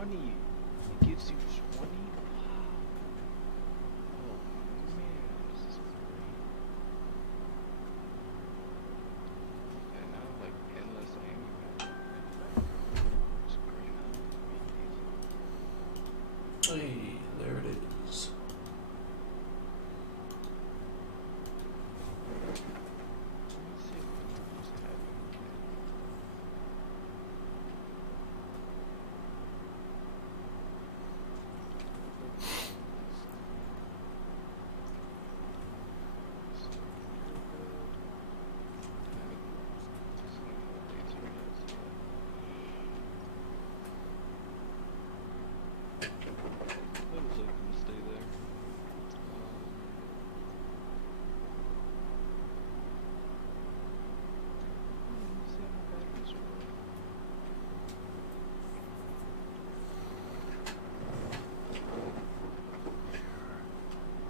20. It gives you 20? Wow. Oh man, this is great. Okay, now like endless aiming. It's great now. Hey, there it is. Let me see if anyone else have it. That was like gonna stay there. Let me see how my batteries work.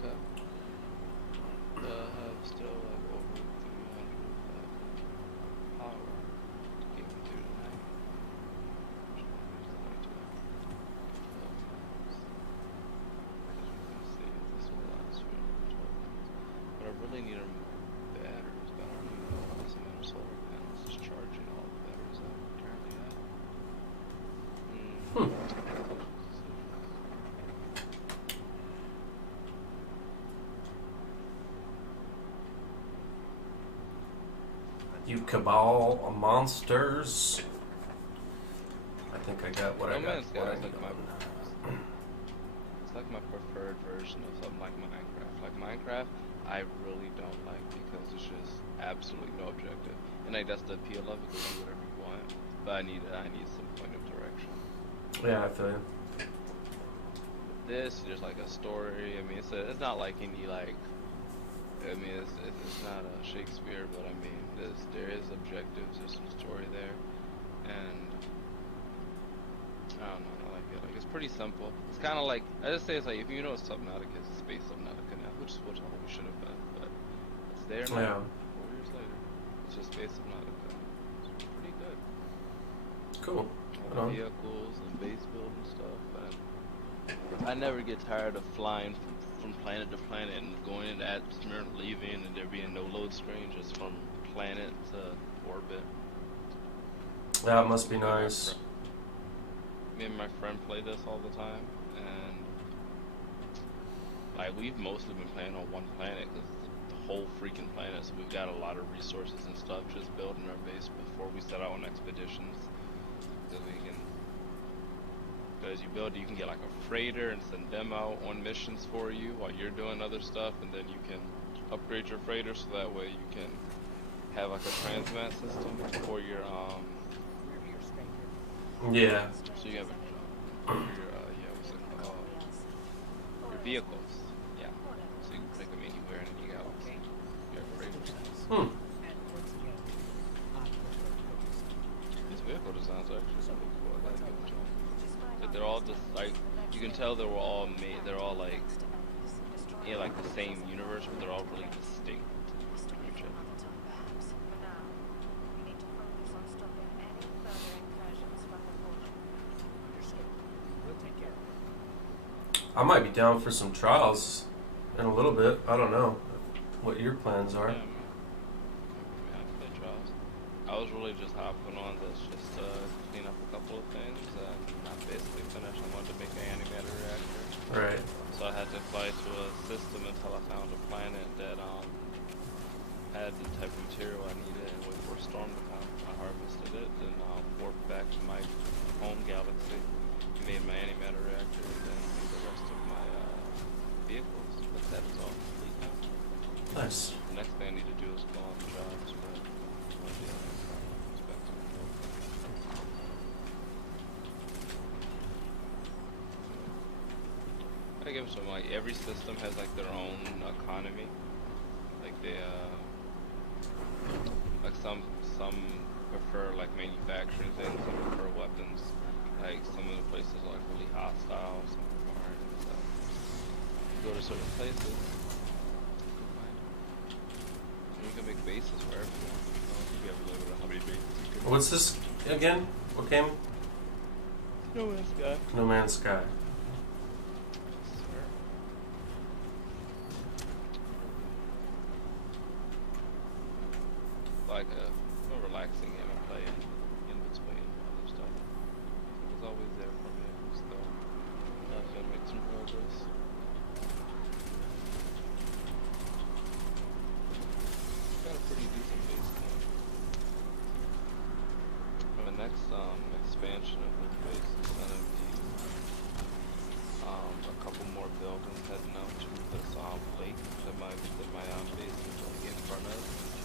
Okay. Have still like over 300 power to get me through the night. Which one is the night today? 12 hours. As you can see, this will last for another 12 hours. But I really need batteries, but I don't even know why this amount of solar panels is charging all the batteries I currently have. You cabal monsters. I think I got what No I got. Man's Sky What I is like need. it's like my preferred version of something like Minecraft. Like Minecraft, I really don't like because it's just absolutely no objective. And like that's the appeal of it, you can do whatever you want. But I need some point of direction. Yeah, I feel you. This there's like a story. I mean, it's not like any like. I mean, it's not a Shakespeare, but I mean, there is objectives. There's some story there, and I don't know. I like it. Like it's pretty simple. It's kind of like I just say it's like if you know Subnautica, it's Space Subnautica now, which is what it always should have been, but it's there now. Yeah. 4 years later, it's just Space Subnautica. It's pretty good. Cool. All the vehicles and base build and stuff. And I never get tired of flying from planet to planet and going into atmosphere and leaving, and there being no load screen, just from planet to orbit. That must be nice. Me and my friend play this all the time, and like we've mostly been playing on one planet because the whole freaking planet, so we've got a lot of resources and stuff just building our base before we set out on expeditions. Because you can get like a freighter and send them out on missions for you while you're doing other stuff, and then you can upgrade your freighter so that way you can have like a transmat system for your Yeah. so you have what's it called? Your vehicles. Yeah. So you can take them anywhere in the galaxy. Your freighters. These vehicle designs are actually really cool. I gotta give them to them. They're all just like you can tell they were all made. They're all like in like the same universe, but they're all really distinct from each other. I might be down for some trials in a little bit. I don't know what your plans are. Yeah, play trials. I was really just hopping on this just to clean up a couple of things. I'm basically finished. I wanted to make an animator reactor. Right. So I had to fly to a system until I found a planet that had the type of material I needed and wait for a storm to come. I harvested it and warped back to my home galaxy, made my animator reactor, and then made the rest of my vehicles. But that is all complete now. Nice. The next thing I need to do is go on the jobs, but I give some like every system has like their own economy. Like they like some prefer like manufacturing things, some prefer weapons. Like some of the places are like really hostile, some aren't. And so you go to certain places, and you can make bases wherever you want. I don't think you ever limit on how many bases you can make. What's this again? What game? No Man's Sky. No Man's Sky. Swear. Like a relaxing game I play in between other stuff. It was always there for me. So I've got to make some progress. Got a pretty decent base game. The next expansion of this base is gonna be a couple more buildings heading out to this lake that my base is like in front of,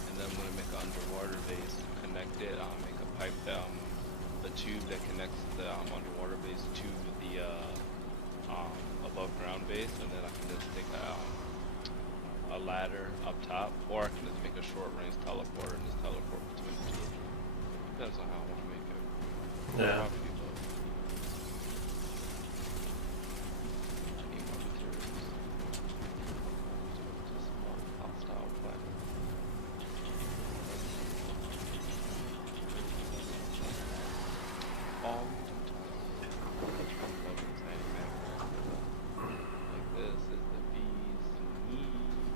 and then I'm gonna make an underwater base, connect it, make a pipe the tube that connects the underwater base to the above ground base, and then I can just take a ladder up top, or I can just make a short range teleporter and just teleport between the two. Depends on how I want to make it. Yeah. Probably both. I need more materials. Just more hostile planet. All like this is the bees and knees.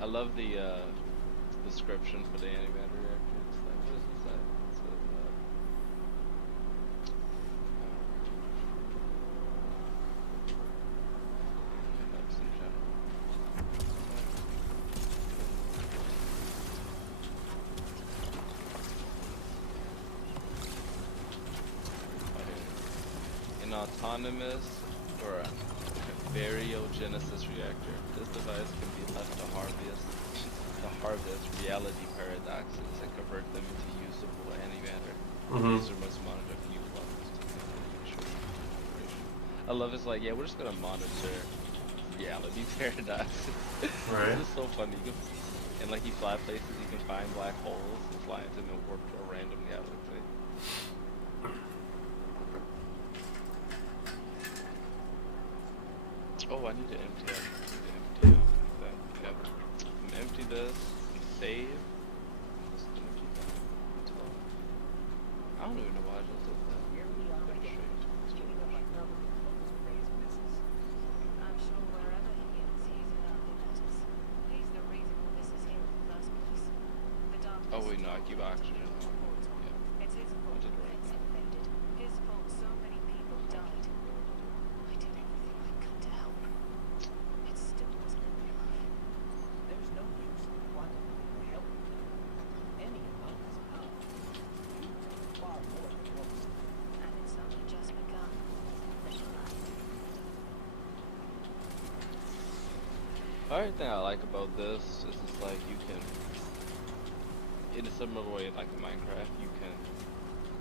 I love the description for the antimatter reactor. It's like, what does it say? It says, that's in general. An autonomous or a baryogenesis reactor. This device can be left to harvest reality paradoxes and convert them into usable antimatter. Mm-hmm. User must monitor few levels to continue short operation. I love it's like, yeah, we're just gonna monitor reality paradoxes. Right. This is so funny. You can, and like you fly places, you can find black holes and fly into them and warp to a random galaxy. Oh, I need to empty out. Yep. Empty this and save. Just empty that as well. I don't even know why I just did that. Here we are again. Keeping up my number of focus praise misses. I'm sure wherever he is, he's in our letters. He's the reason all this is here in the first place. The darkness. Oh wait, no, I keep oxygen on. Yeah. It's his fault I did the right. place invaded. His fault so many people died. I did everything I could to help. It still wasn't enough. There's no use in quantifying or helping. Any amount is power. You take far more than most. And it's only just begun. Other thing I like about this is it's like you can, in a similar way like in Minecraft, you can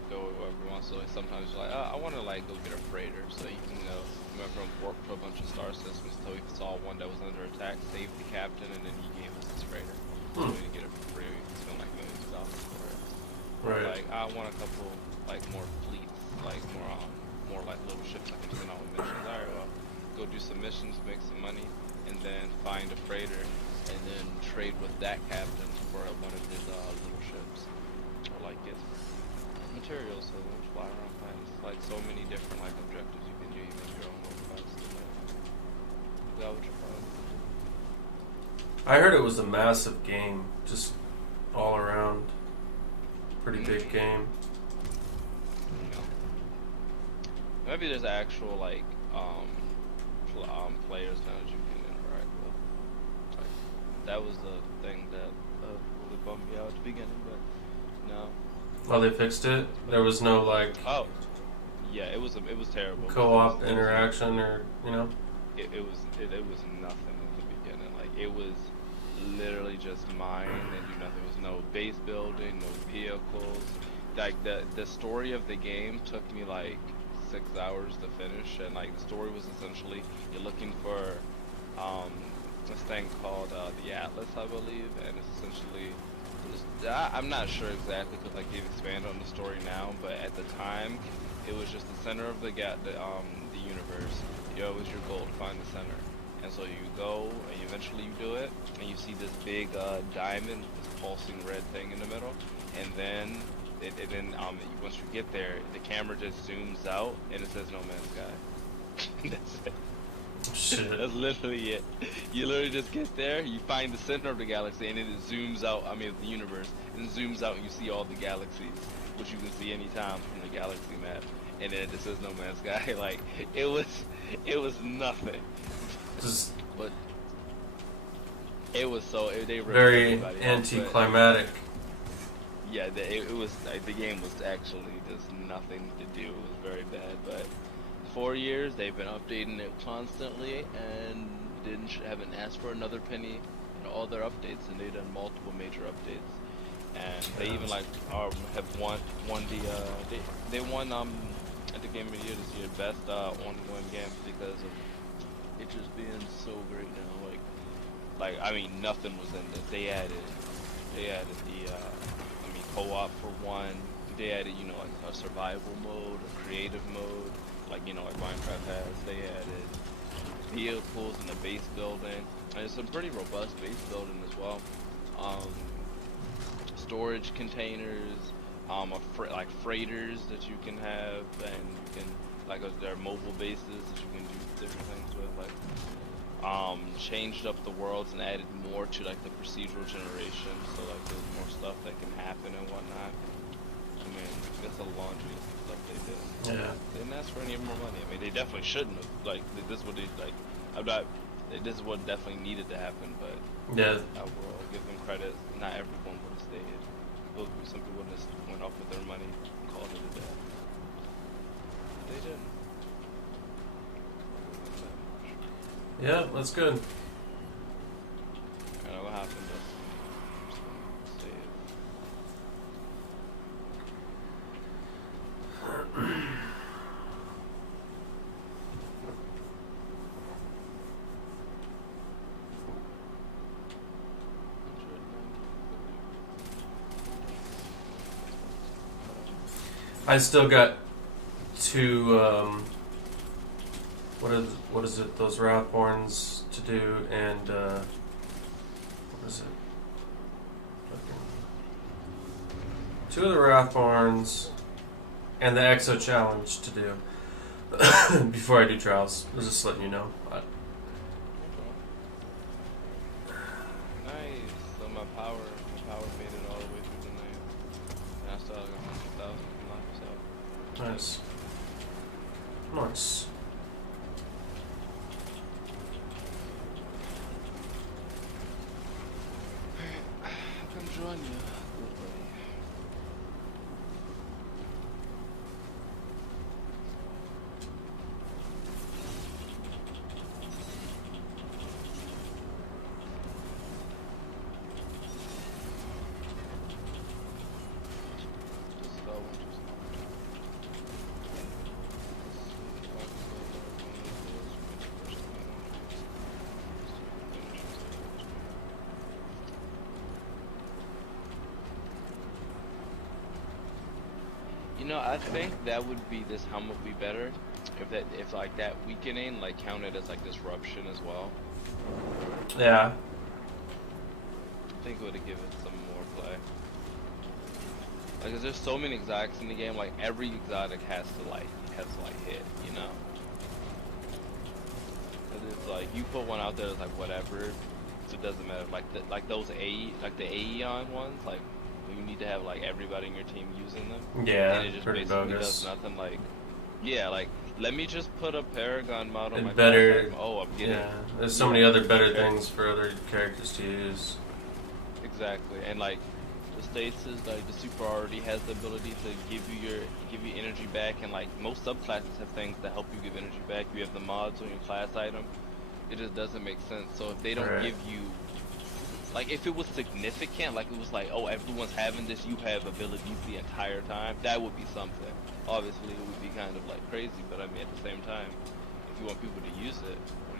go wherever you want. So like sometimes you're like, I want to like go get a freighter, so you can go, remember, warp to a bunch of star systems until you saw one that was under attack, save the captain, and then he gave us this freighter. So you get it for free. You can spend like millions of dollars for it. Or, Right. like I want a couple like more fleets, like more like little ships I can send out with missions. Alright, well, go do some missions, make some money, and then find a freighter, and then trade with that captain for one of his little ships, or like get materials so they don't fly around planets. Like so many different like objectives you can do. You make your own little quest. Is that what you're probably I heard it was a massive game, just all around. Pretty big game. No. Maybe there's actual like players now that you can interact with. Like, that was the thing that really bummed me out at the beginning, but no. Oh, they fixed it? There was no like Oh, yeah, it was terrible. co-op It was- interaction or, you know? It was nothing in the beginning. Like it was literally just mine and do nothing. There was no base building, no vehicles. Like the story of the game took me like 6 hours to finish, and like the story was essentially you're looking for this thing called the Atlas, I believe, and it's essentially I'm not sure exactly because like they've expanded on the story now, but at the time it was just the center of the universe. You know, it was your goal to find the center. And so you go, and eventually you do it, and you see this big diamond, this pulsing red thing in the middle, and then and then once you get there, the camera just zooms out and it says No Man's Sky. That's it. Shit. That's literally it. You literally just get there, you find the center of the galaxy, and then it zooms out. I mean, the universe, and zooms out, and you see all the galaxies, which you can see anytime from the galaxy map. And then it just says No Man's Sky. Like it was nothing. Just But it was so they ripped very everybody off, but- anticlimactic. Yeah, it was like, the game was actually just nothing to do. It was very bad, but 4 years they've been updating it constantly and haven't asked for another penny in all their updates, and they've done multiple major updates. And they even like have won the they won at the Game of the Year this year best ongoing game because of it just being so great now. Like I mean nothing was in it. They added the co-op for one. They added like a survival mode, a creative mode, like like Minecraft has. They added vehicles and the base building, and it's some pretty robust base building as well. Storage containers, like freighters that you can have, and you can there are mobile bases that you can do different things with. Like changed up the worlds and added more to like the procedural generation, so like there's more stuff that can happen and whatnot. I mean, it's a laundry of stuff they did. Yeah. They didn't ask for any more money. I mean, they definitely shouldn't have. Like this is what they like. I'm not. This is what definitely needed to happen, but Yeah. I will give them credit. Not everyone would have stayed. Some people would have went off with their money, and called it a day. But they didn't. Yeah, that's good. I know what happened. I'm just gonna save. I still got two. What is it? Those Wrathborns to do, and what is it? Two of the Wrathborns and the Exo Challenge to do before I do trials. I was just letting you know. Nice. So my power made it all the way through the night. And I still have like 100,000 left, so. Nice. Nice. Come join you. Good buddy. I think that would be this helmet would be better if like that weakening like counted as like disruption as well. Yeah. I think it would have given it some more play. Like, 'cause there's so many exotics in the game. Like every exotic has to hit. 'Cause it's like you put one out there that's like whatever, so it doesn't matter. Like those the Aeon ones, like you need to have like everybody in your team using them. Yeah, And it just pretty basically bogus. does nothing. Like, yeah, like let me just put a Paragon mod on And my better- class. Oh, I'm getting Yeah, there's so many other better things for other characters to use. exactly. And like the stasis, like the super already has the ability to give you energy back, and like most subclasses have things that help you give energy back. You have the mods on your class item. It just doesn't make sense. So if they don't Right. give you, like if it was significant, like it was like, oh, everyone's having this, you have abilities the entire time, that would be something. Obviously it would be kind of like crazy, but I mean at the same time, if you want people to use it, what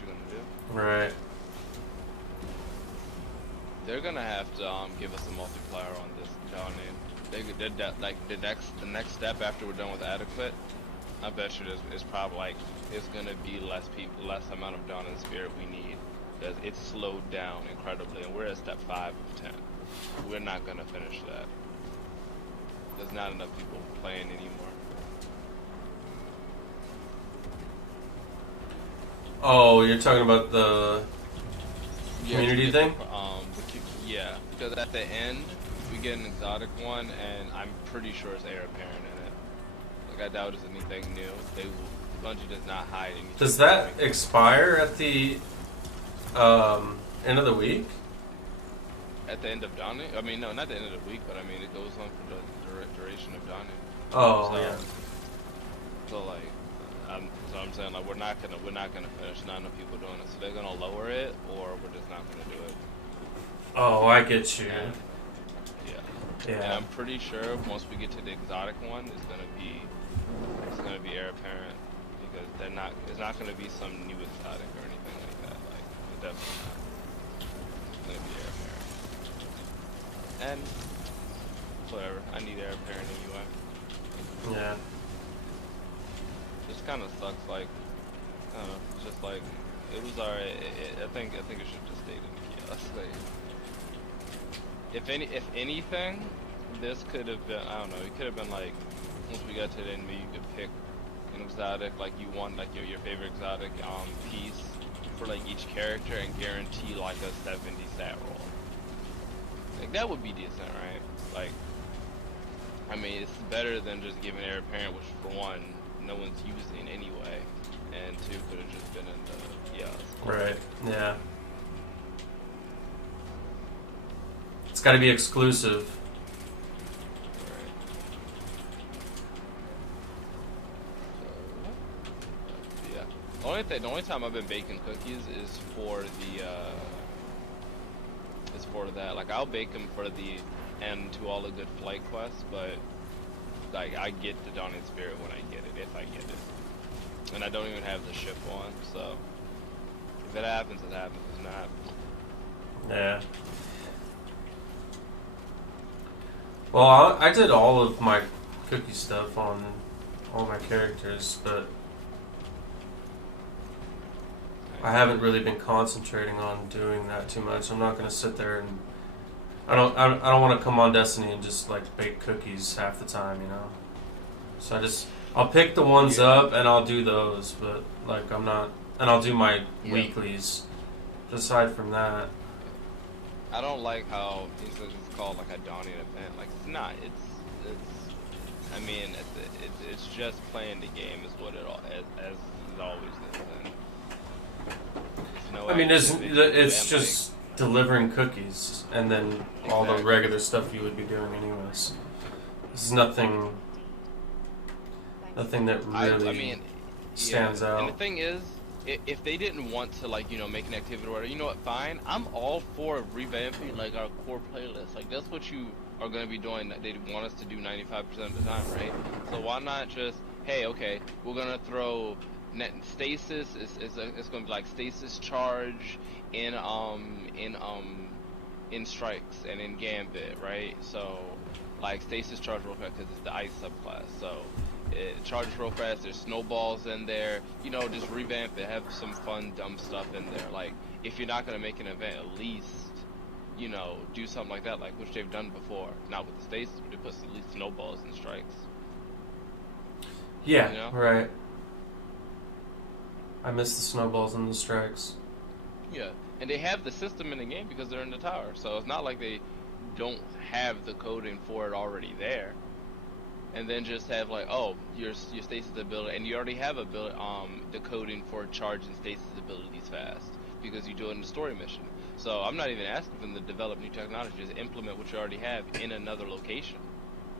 you gonna do? Right. They're gonna have to give us a multiplier on this Downing. They did that like the next step after we're done with adequate. I bet you it's probably like it's gonna be less amount of Dawn and Spirit we need. Because it's slowed down incredibly, and we're at step 5 of 10. We're not gonna finish that. there's not enough people playing anymore. Oh, you're talking about the community to get thing? yeah, because at the end we get an exotic one, and I'm pretty sure it's heir apparent in it. Like I doubt it's anything new. Bungie does not hide anything. Does that expire at the end of the week? At the end of Dawning? I mean, no, not the end of the week, but I mean, it goes on for the duration of Dawning. Oh, So, yeah. So like, so I'm saying like we're not gonna finish. Not enough people doing it, so they're gonna lower it, or we're just not gonna do it. Oh, I get you. And, yeah. And Yeah. I'm pretty sure once we get to the exotic one, it's gonna be heir apparent, because it's not gonna be some new exotic or anything like that. Like, it's definitely not. It's gonna be heir apparent. And whatever, I need heir apparent anyway. Yeah. Just kind of sucks. Like, I don't know. It's just like it was alright. I think it should just stay in the kiosk. Like, if anything, this could have been. I don't know. It could have been like once we got to the end, maybe you could pick an exotic, like you want, like your favorite exotic piece for like each character, and guarantee like a 70 stat roll. Like that would be decent, right? Like, I mean, it's better than just giving heir apparent, which for one, no one's using anyway, and two, could have just been in the Right. Yeah. It's got to be exclusive. Right. So, yeah. The only time I've been baking cookies is for the that. Like I'll bake them for the end to all the good flight quests, but like I get the Dawning Spirit when I get it, if I get it, and I don't even have the ship one. So if it happens, it happens. If not, Yeah. Well, I did all of my cookie stuff on all my characters, but I haven't really been concentrating on doing that too much. I'm not going to sit there and I don't want to come on Destiny and just like bake cookies half the time, you know. So I'll pick the ones up and I'll do those, but like I'm not, and I'll do my weeklies. Aside from that, I don't like how it's called like a Dawning event. Like it's not. It's. I mean, it's just playing the game is what it all as it always is. And no I mean, activity, it's and, just delivering cookies and then all the Exactly. regular stuff you would be doing anyways. This is nothing that really I mean, stands out. And the thing is, if they didn't want to, like, you know, make an activity or whatever, you know what, fine. I'm all for revamping, like, our core playlist. Like, that's what you are going to be doing. That they want us to do 95% of the time, right? So why not just, hey, okay, we're going to throw stasis. It's going to be like stasis charge in strikes and in gambit, right? So, like, stasis charge real quick because it's the ice subclass. So it charges real fast. There's snowballs in there. You know, just revamp it. Have some fun, dumb stuff in there. Like, if you're not gonna make an event, at least, you know, do something like that, like which they've done before. Not with the stasis, but they put at least snowballs and strikes. Yeah, you know? right. I miss the snowballs and the strikes. Yeah, and they have the system in the game because they're in the tower. So it's not like they don't have the coding for it already there. And then just have like, oh, your stasis ability, and you already have the coding for charging stasis abilities fast because you do it in the story mission. So I'm not even asking them to develop new technology, just implement what you already have in another location.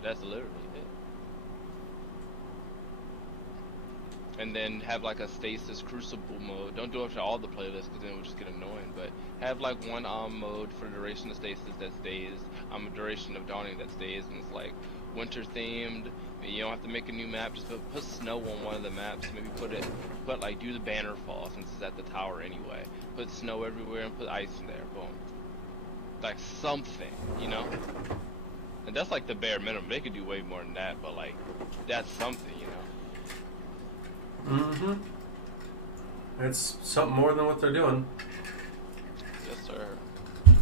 That's literally it. And then have like a stasis crucible mode. Don't do it for all the playlists because then it would just get annoying. But have like one mode for duration of stasis that stays, duration of dawning that stays, and it's like winter themed. You don't have to make a new map. Just put snow on one of the maps. Maybe do the banner fall since it's at the tower anyway. Put snow everywhere and put ice in there. Boom. Like something, you know. And that's like the bare minimum. They could do way more than that, but like that's something, you know. Mm-hmm. It's something more than what they're doing. Yes, sir.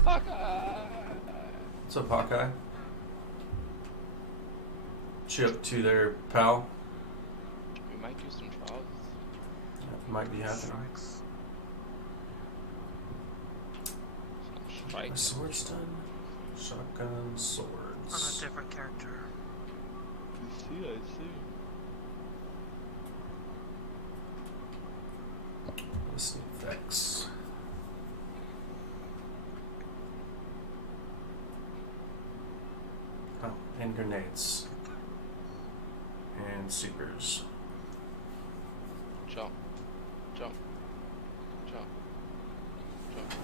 Hawkeye. What's up, Hawkeye? What you up to there, pal? We might do some trials. That might be happening. Strikes. Strike. My sword's done. Shotgun, On a swords. different character. I see. Listening effects. Oh, and grenades. And seekers. Jump. Jump. Jump. Jump.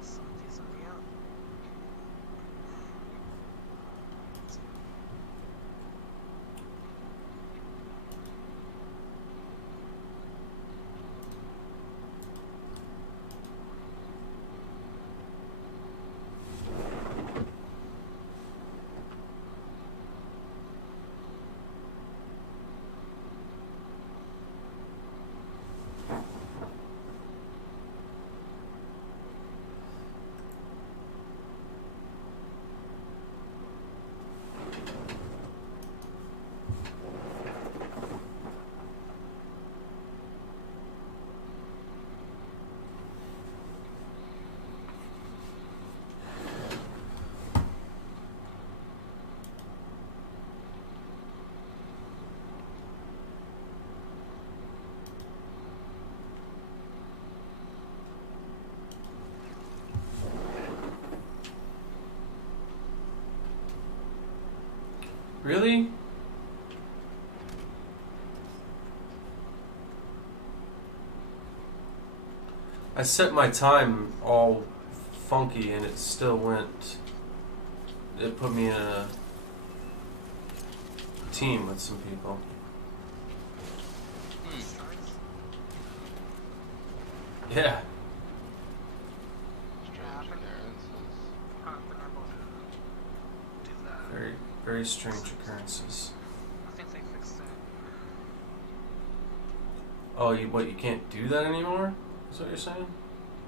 Some of these will be out. Really? I set my time all funky and it still went. It put me in a team with some people. Strikes. Yeah. Strange Yeah, occurrences. Haven't been able to do that. Very, very strange occurrences. I think they fixed it. Oh, you can't do that anymore? Is what you're saying?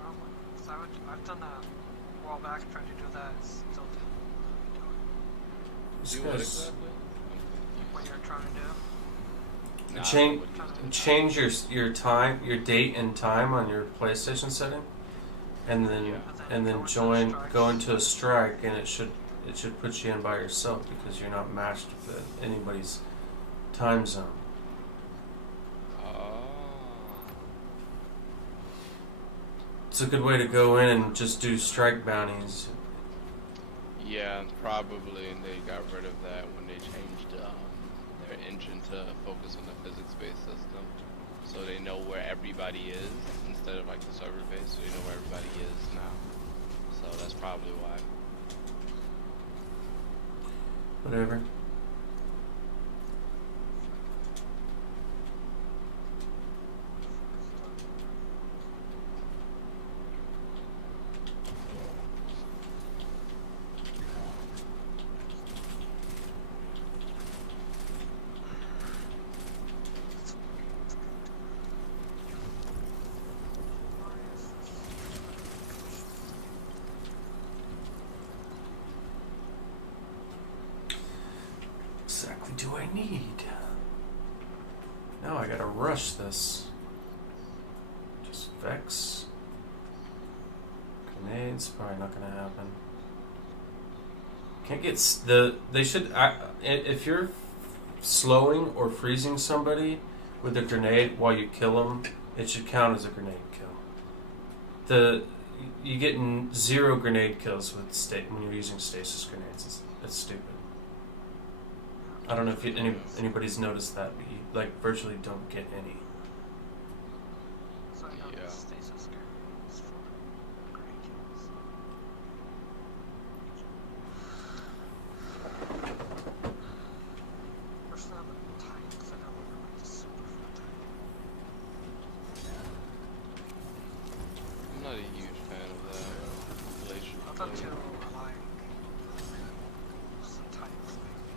Probably. 'Cause I've done that a while back, trying to do that. Still do it. This Do what guy's- exactly? What you're trying to do. Nah, Change- what you said. Change your time, your date and time on your PlayStation setting, and then Yeah. and then go into a strike, and it should put you in by yourself because you're not matched with anybody's time zone. Oh. It's a good way to go in and just do strike bounties. Yeah, probably, and they got rid of that when they changed their engine to focus on the physics-based system, so they know where everybody is instead of like the server-based, so they know where everybody is now. So that's probably why. Whatever. Exactly do I need? Now I gotta rush this. Just Vex. Grenades, probably not gonna happen. Can't get they should if you're slowing or freezing somebody with a grenade while you kill them, it should count as a grenade kill. You get 0 grenade kills with when you're using stasis grenades. It's stupid. I don't know if anybody's noticed that, but you virtually don't get any. So I know Yeah. the stasis gear is for grenade kills. Personally, I'm a tank because I don't want to like super full tank. I'm not a huge fan of that glacier. Up until like some tanks maybe.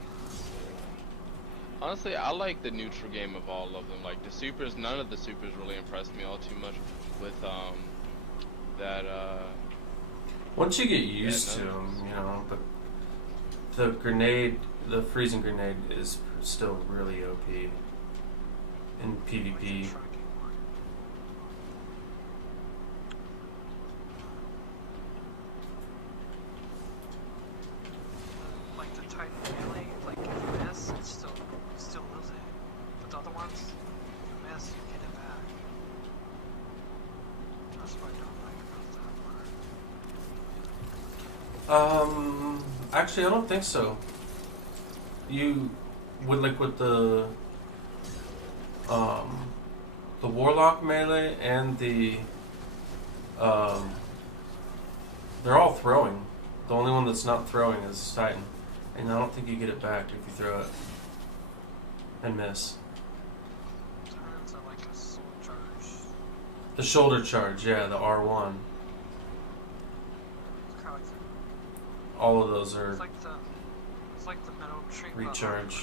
Honestly, I like the neutral game of all of them. Like the supers, none of the supers really impressed me all too much with that Once you get used Yeah, to no. them, but the grenade, the freezing grenade, is still really OP in PvP. Like the Titan melee, like if you miss, it still lose it. But the other ones, if you miss, you get it back. That's what I don't like about that part. Actually, I don't think so. You would like with the warlock melee and the they're all throwing. The only one that's not throwing is Titan, and I don't think you get it back if you throw it and miss. Titans are like a soul charge. The shoulder charge, yeah, the R1. It's kind of like the, All of those are it's like the metal tree. recharge.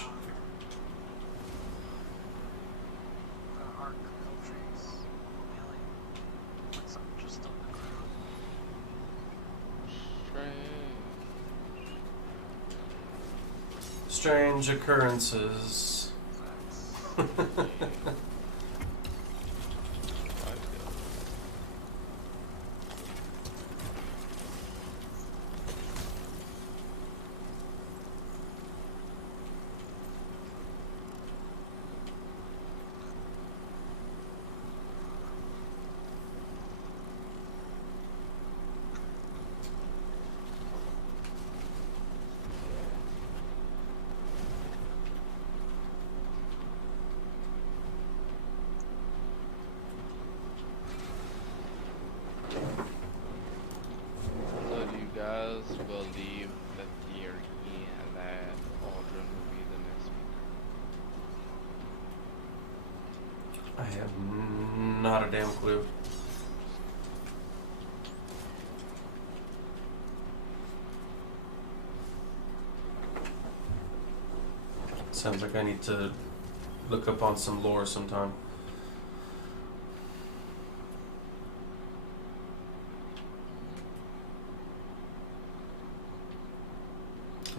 The arc metal trees melee. Like something just on the ground. Strange occurrences. Facts. So do you guys believe that that Aldrin will be the next speaker? I have not a damn clue. Sounds like I need to look up on some lore sometime.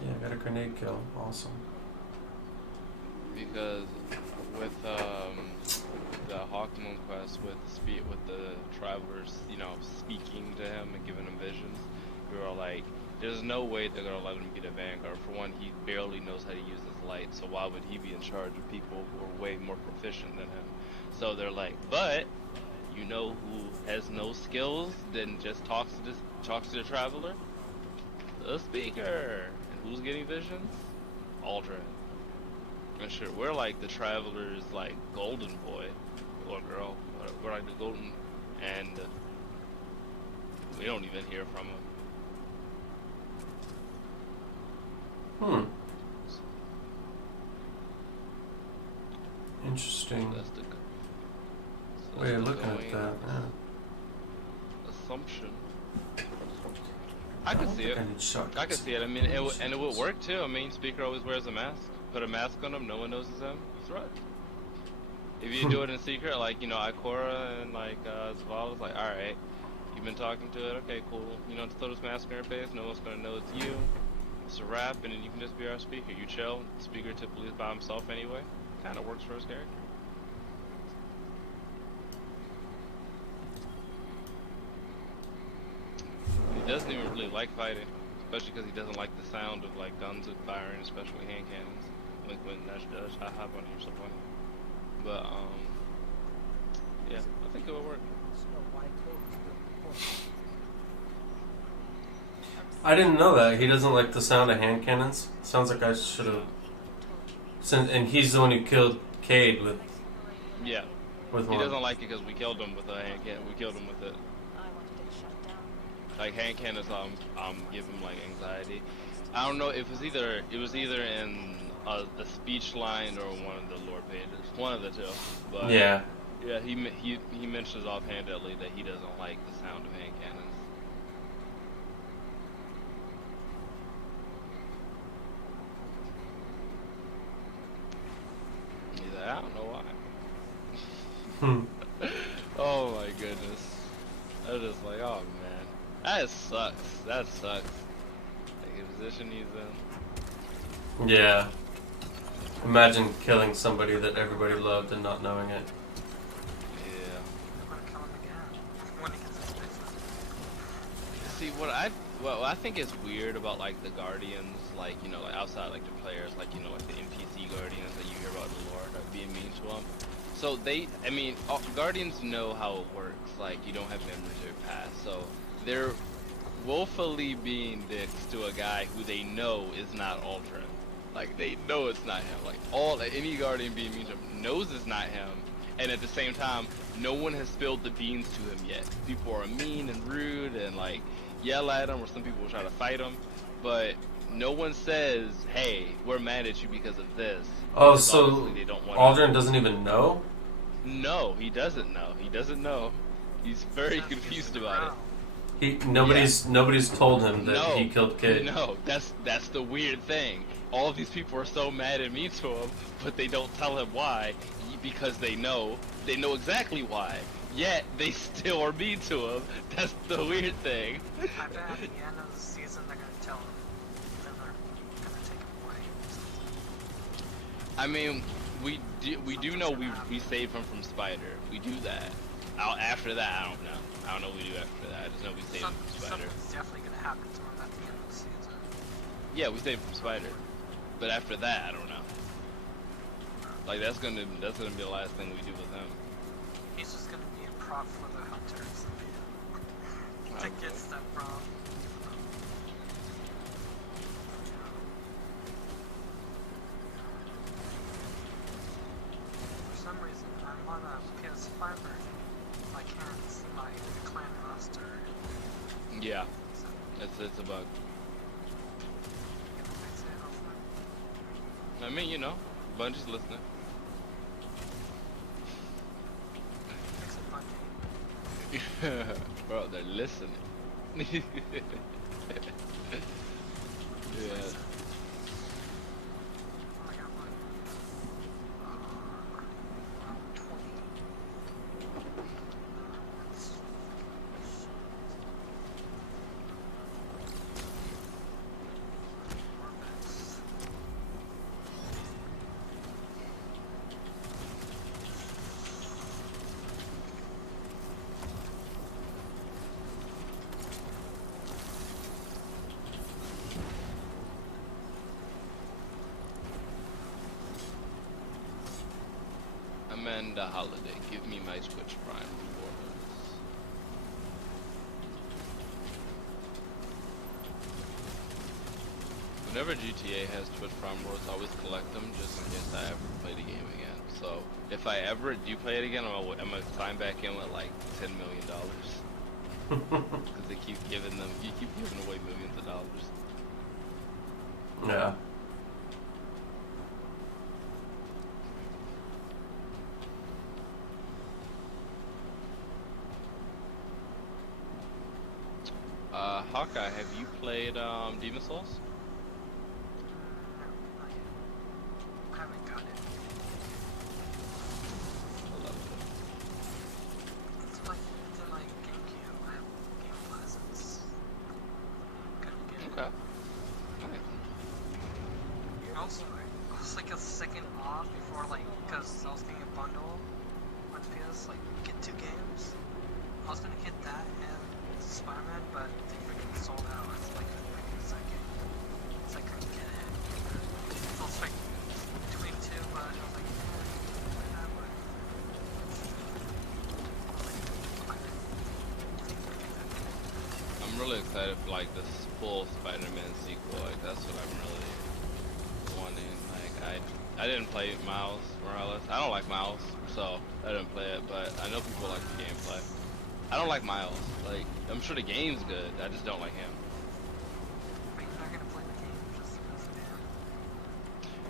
Yeah, I got a grenade kill. Awesome. Because with the Hawkmoon quest, with the travelers, you know, speaking to him and giving him visions, we were like, there's no way they're gonna let him be the Vanguard. For one, he barely knows how to use his light, so why would he be in charge of people who are way more proficient than him? So they're like, but you know who has no skills, then just talks to the traveler? The speaker. And who's getting visions? Aldrin. And sure, we're like the traveler's like golden boy or girl. We're like the golden, and we don't even hear from him. Interesting That's the way of looking at going that. Yeah. assumption. I can don't see think it. I need shotguns. I can see it. I mean, it would work too. I mean, Speaker always wears a mask. Put a mask on him, no one knows it's him. That's right. If you do it in secret, like, you know, Ikora and like Zavala's like, alright, you've been talking to it, okay, cool. You know, to throw this mask on your face, no one's gonna know it's you. It's a rap, and then you can just be our speaker. You chill. Speaker typically is by himself anyway. Kind of works for his character. He doesn't even really like fighting, especially because he doesn't like the sound of like guns and firing, especially hand cannons. Like when Nash does, I hop on you or something. But yeah, I think it would work. Snow White told us before. I didn't know that. He doesn't like the sound of hand cannons. Sounds like I should have. And he's the one who killed Cade with Yeah, he one. doesn't like it because we killed him with a hand cannon. We killed him with it. I wanted it shut down. Like hand cannons, give him like anxiety. I don't know if it was either in the speech line or one of the lore pages, one of the two. But Yeah. yeah, he mentions offhandedly that he doesn't like the sound of hand cannons. He's like, I don't know why. Oh my goodness. I was just like, oh man. That sucks. That sucks. Like the position he's in. Yeah. Imagine killing somebody that everybody loved and not knowing it. Yeah. I'm gonna kill him again when he gets his fixes. See what I think is weird about like the Guardians, like you know, like outside like the players, like you know, like the NPC Guardians that you hear about the lore that being mean to them. So I mean, Guardians know how it works. Like you don't have memories of your past, so they're woefully being dicks to a guy who they know is not Ultron. Like they know it's not him. Like any Guardian being mean to him knows it's not him, and at the same time, no one has spilled the beans to him yet. People are mean and rude and like yell at him, or some people try to fight him, but no one says, "Hey, we're mad at you because of this." Oh, Because so obviously they don't want Aldrin doesn't even know? No, he doesn't know. He doesn't know. He's very Just confused gets about it. around. Nobody's told him that No, he killed Kate. No, that's the weird thing. All of these people are so mad and mean to him, but they don't tell him why, because they know exactly why. Yet they still are mean to him. That's the weird thing. I bet at the end of the season they're gonna tell him. Then they're gonna take him away or something. I mean, we do know we save him from Spider. We do that. After that, I don't know. I don't know what we do after that. I just know we save him from Spider. Something's definitely gonna happen to him at the end of the season. Yeah, we save him from Spider. But after that, I don't know. Like that's gonna be the last thing we do with him. He's just gonna be a prop for the hunters to get stuff from. For some reason, I'm on a PS5 version. I can't see my clan roster. Yeah, So, it's a bug. can I fix it hopefully? I mean, you know, Bungie's listening. Fix it, Bungie. Bro, they're listening. Yeah. Fix it. Oh, I got one. 20. Amanda Holiday, give me my Twitch Prime rewards. Whenever GTA has Twitch Prime rewards, I always collect them just in case I ever play the game again. So if I ever do play it again, I'm gonna sign back in with like $10 million. Because they keep giving away millions of dollars. Yeah. Hawkeye, have you played Demon Souls? No, not yet. I haven't got it. I love It's like GameCube. I have Game Pass. It's gonna get it. it. Okay. Nice. Also, I was like a second off before, like, because I was getting a bundle on PS, like, get 2 games. I was gonna get that and Spider-Man, but they freaking sold out. It's like a freaking second. So I couldn't get it. So I was like between 2, but I was like, why not? But I'm really excited for like this full Spider-Man sequel. Like that's what I'm really wanting. Like I didn't play Miles Morales. I don't like Miles, so I didn't play it. But I know people like the gameplay. I don't like Miles. Like I'm sure the game's good. I just don't like him. Are you not gonna play the game just because of him?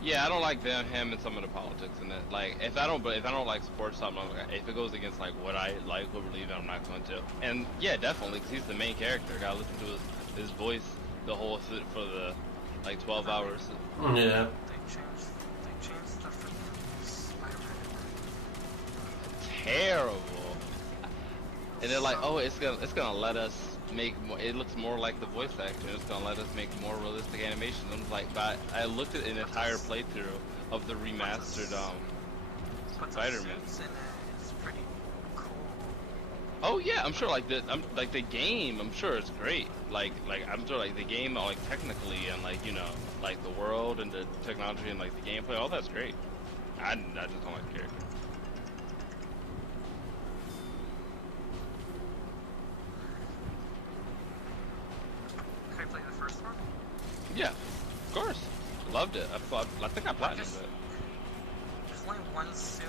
Yeah, I don't like him and some of the politics in it. Like if I don't like support something, if it goes against like what I like or believe in, I'm not going to. And yeah, definitely, because he's the main character. I gotta listen to his voice the whole for the like 12 hours. Yeah. They changed the freaking Spider-Man. Terrible. And they're like, oh, it's gonna let us it looks more like the voice acting. It's gonna let us make more realistic animations. I'm like, but I looked at an entire playthrough of the remastered Put the Spider-Man. suits in it. It's pretty cool. Oh yeah, I'm sure like like the game. I'm sure it's great. Like I'm sure like the game like technically and like you know like the world and the technology and like the gameplay. All that's great. I just don't like the character. Can I play the first one? Yeah, of course. Loved it. I think I platinumed it. There's only one suit,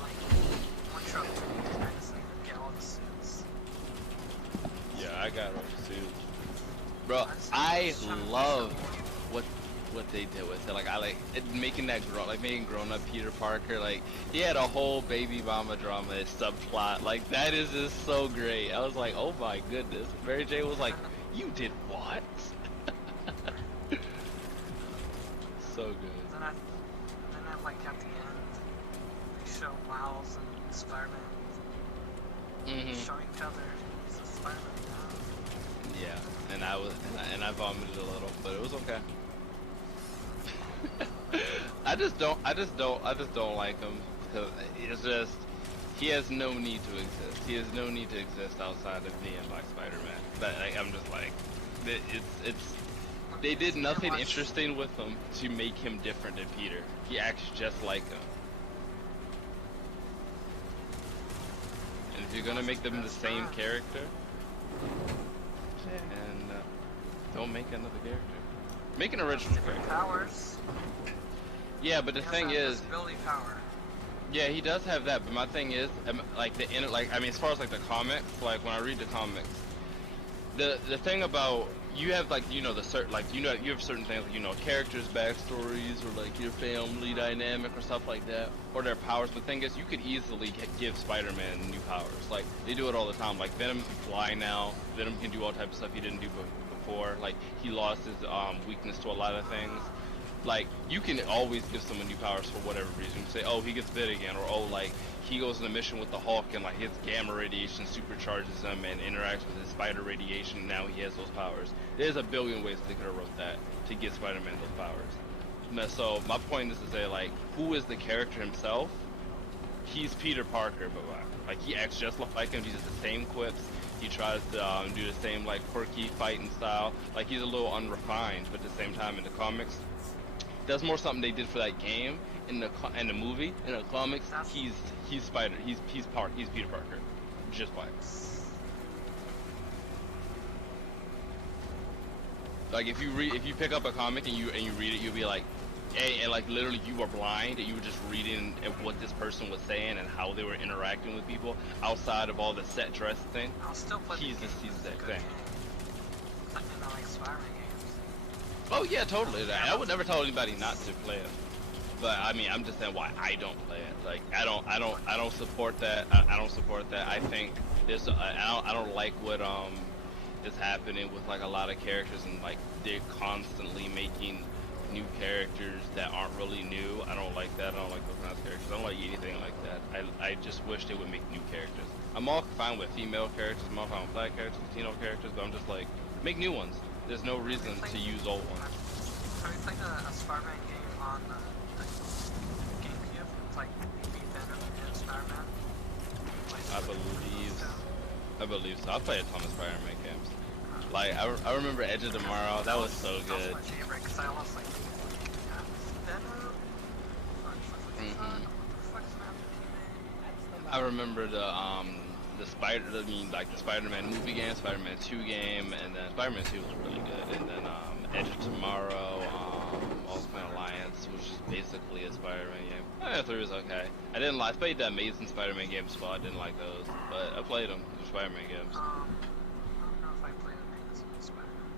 like one trophy. I just need to get all the suits. Yeah, I got all the suits. Bro, I love what they did with it. Like I like making that making grown up Peter Parker. Like he had a whole baby mama drama subplot. Like that is just so great. I was like, oh my goodness. Mary Jane was like, you did what? So good. Then I like at the end, they show Miles and Spider-Man showing each other he's a Spider-Man now. Yeah, and I vomited a little, but it was okay. I just don't like him because it's just he has no need to exist. He has no need to exist outside of me and my Spider-Man. But like, I'm just like, it's they did nothing interesting with him to make him different than Peter. He acts just like him. And if you're gonna make them the same character, and don't make another character. Make an original Different character. powers. Yeah, but the He has thing that is, invisibility power. yeah, he does have that. But my thing is, like I mean, as far as like the comics, like when I read the comics, the thing about you have like you know you have certain things like you know characters' backstories or like your family dynamic or stuff like that or their powers. The thing is, you could easily give Spider-Man new powers. Like they do it all the time. Like Venom can fly now. Venom can do all types of stuff he didn't do before. Like he lost his weakness to a lot of things. Like you can always give someone new powers for whatever reason. You say, oh, he gets bit again, or oh, like he goes on a mission with the Hulk and like his gamma radiation supercharges him and interacts with his spider radiation. And now he has those powers. There's a billion ways they could have wrote that to give Spider-Man those powers. So my point is to say like, who is the character himself? He's Peter Parker, but like he acts just like him. He uses the same quips. He tries to do the same like quirky fighting style. Like he's a little unrefined, but at the same time in the comics. That's more something they did for that game. In the movie, in the comics, he's Peter Parker, just like. Like if you pick up a comic and you read it, you'll be like, and like literally you were blind and you were just reading what this person was saying and how they were interacting with people outside of all the set dress thing. I'll still play He's the exact thing. Like Spider-Man games. Oh yeah, totally. I would never tell anybody not to play it. But I mean, I'm just saying why I don't play it. Like I don't support that. I don't support that. I think there's I don't like what is happening with like a lot of characters and like they're constantly making new characters that aren't really new. I don't like that. I don't like those kinds of characters. I don't like anything like that. I just wish they would make new characters. I'm all fine with female characters. I'm all fine with black characters, Latino characters. But I'm just like make new ones. There's no reason to use old ones. Have you played a Spider-Man game on the GameCube? It's like maybe Venom and Spider-Man. I believe so. I play a ton of Spider-Man games. Like I remember Edge of Tomorrow. That was so good. That was my favorite because I was like, Venom. I remember the Spider-Man movie game, Spider-Man 2 game, and then Spider-Man 2 was really good, and then Edge of Tomorrow, Ultimate Alliance, which is basically a Spider-Man game. 3 was okay. I played the Amazing Spider-Man games, but I didn't like those, but I played them. They're Spider-Man games. I don't know if I played Amazing Spider-Man.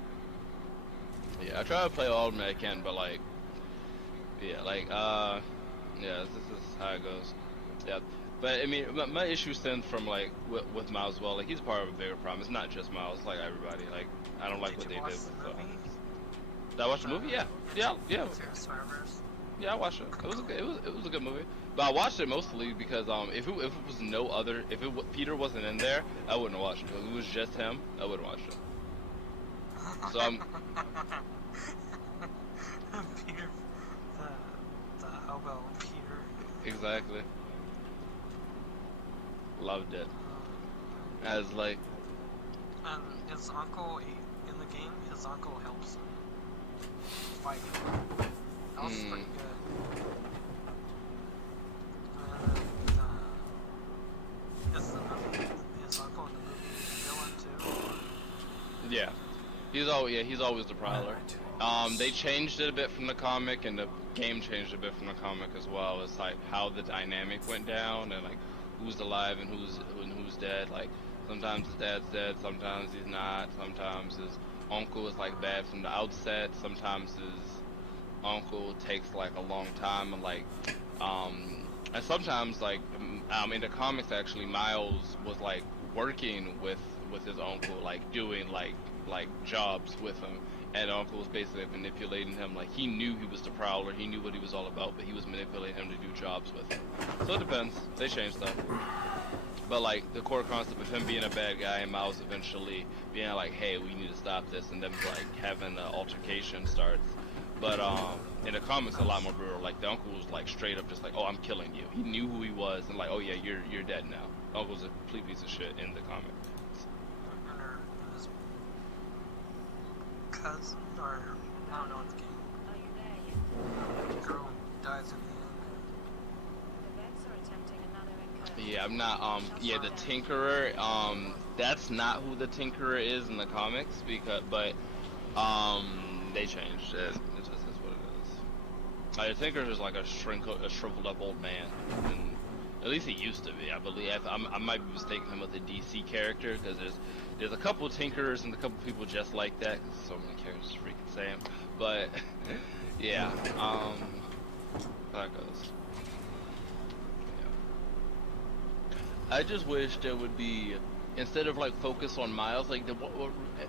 Yeah, I try to play all of them I can, but like, yeah, like, yeah, this is how it goes. Yeah. But I mean, my issue stems from like with Miles as well. Like he's part of a bigger problem. It's not just Miles. Like everybody. Like I don't like what they did with. Did I watch the movie? Yeah. Spider-Verse? Yeah, I watched it. It was a good, it was a good movie. But I watched it mostly because if it was no other, Peter wasn't in there, I wouldn't have watched it. If it was just him, I wouldn't watch it. So I'm Peter, the hobo Peter. exactly loved it. As like And his uncle in the game, his uncle helps him fight him. That was pretty good. Is the movie his uncle in the movie villain too? yeah, he's always the Prowler. They changed it a bit from the comic, and the game changed a bit from the comic as well. It's like how the dynamic went down, and like who's alive and who's dead. Like sometimes his dad's dead, sometimes he's not. Sometimes his uncle is like bad from the outset. Sometimes his uncle takes like a long time, and like and sometimes like in the comics actually Miles was like working with his uncle, like doing like jobs with him, and uncle was basically manipulating him. Like he knew he was the Prowler, he knew what he was all about, but he was manipulating him to do jobs with him. So it depends. They change stuff. But like the core concept of him being a bad guy and Miles eventually being like, hey, we need to stop this, and then like having an altercation starts. But in the comics, a lot more brutal. Like the uncle was like straight up just like, oh, I'm killing you. He knew who he was, and like, oh yeah, you're dead now. Uncle's a complete piece of shit in the comic. Or his cousin, or I don't know in the game. Are you there yet? The girl dies in the end. The vets are attempting another incursion. Yeah, I'm not. Yeah, the Tinkerer. That's not who the Tinkerer is in the comics but they changed it. It's just is what it is. The Tinkerer is like a shriveled up old man, and at least he used to be. I believe. I might be mistaking him with a DC character because there's a couple Tinkerers and a couple people just like that. 'Cause so many characters freaking Sam. But yeah, that goes. I just wish there would be, instead of like focus on Miles, like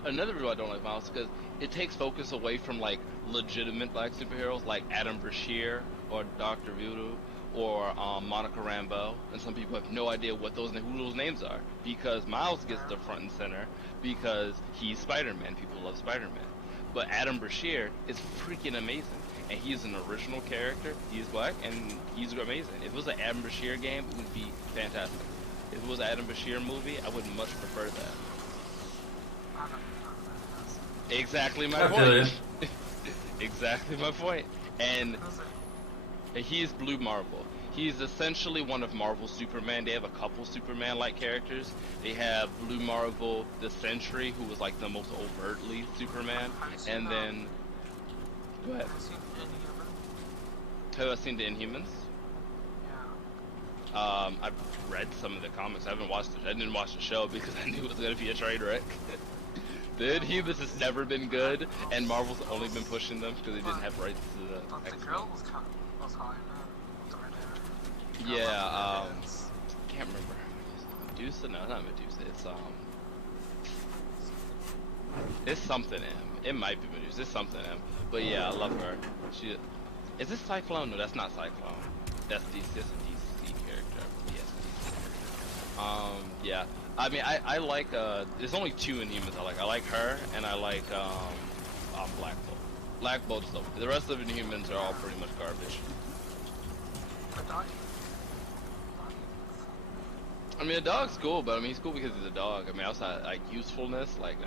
another reason I don't like Miles because it takes focus away from like legitimate black superheroes like Adam Brashear or Dr. Voodoo or Monica Rambeau, and some people have no idea who those names are because Miles gets the front and center because he's Spider-Man. People love Spider-Man, but Adam Brashear is freaking amazing. And he's an original character, he's black, and he's amazing. If it was an Adam Brashear game, it would be fantastic. If it was an Adam Bashir movie, I would much prefer that. I don't know. Exactly my I feel point. Exactly my point. And Who's it? he's Blue Marvel. He's essentially one of Marvel's Superman. They have a couple Superman-like characters. They have Blue Marvel, the Sentry, who was like the most overtly Superman. Have you seen, And then... Go ahead. Have you seen Inhuman? Have I seen the Inhumans? Yeah. I've read some of the comics. I haven't watched it. I didn't watch the show because I knew it was gonna be a train wreck. The Inhumans has never been good, and Marvel's only been pushing them because they didn't have rights to the But the X-Men. girl was hot, man. With the red hair. Yeah, I love the dance. can't remember. Medusa? No, not Medusa. It's something M. It might be Medusa. It's something M. But yeah, I love her. She is this Cyclone? No, that's not Cyclone. That's DC. That's a DC character. Yes, a DC character. Yeah. I mean, I like. There's only two Inhumans I like. I like her, and I like Black Bolt. Black Bolt's the rest of the Inhumans are all pretty much garbage. The dog. I mean, a dog's cool, but I mean, he's cool because he's a dog. I mean, outside like usefulness, like